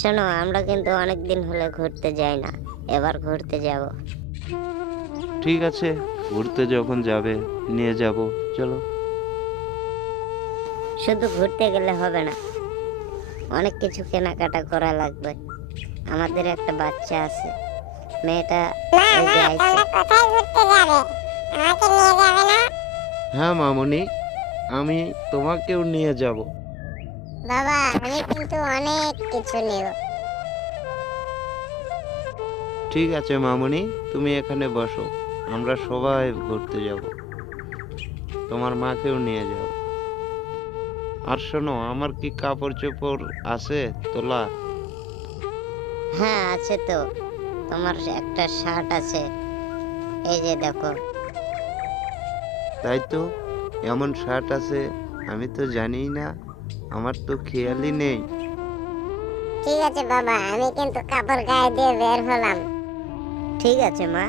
শোনো, আমরা কিন্তু অনেক দিন হলে ঘুরতে যাই না, এবার ঘুরতে যাব। ঠিক আছে, ঘুরতে যখন যাবে নিয়ে যাব, চলো। শুধু ঘুরতে গেলে হবে না, অনেক কিছু কেনাকাটা করা লাগবে। আমাদের একটা বাচ্চা আছে, মেয়েটা ওই যে আইছে। কোথায় ঘুরতে যাবে? আমাকে নিয়ে যাবে না? হ্যাঁ মামুনি, আমি তোমাকেও নিয়ে যাব। বাবা, আমি কিন্তু অনেক কিছু নেব। ঠিক আছে মামুনি, তুমি এখানে বসো, আমরা সবাই ঘুরতে যাব। তোমার মাকেও নিয়ে যাও। আর শোনো, আমার কি কাপড় চোপড় আছে তোলা? হ্যাঁ আছে তো, তোমার একটা শার্ট আছে, এই যে দেখো। তাই তো, এমন শার্ট আছে, আমি তো জানিই না, আমার তো খেয়ালই নেই। ঠিক আছে বাবা, আমি কিন্তু কাপড় গায়ে দিয়ে বের হলাম। ঠিক আছে মা,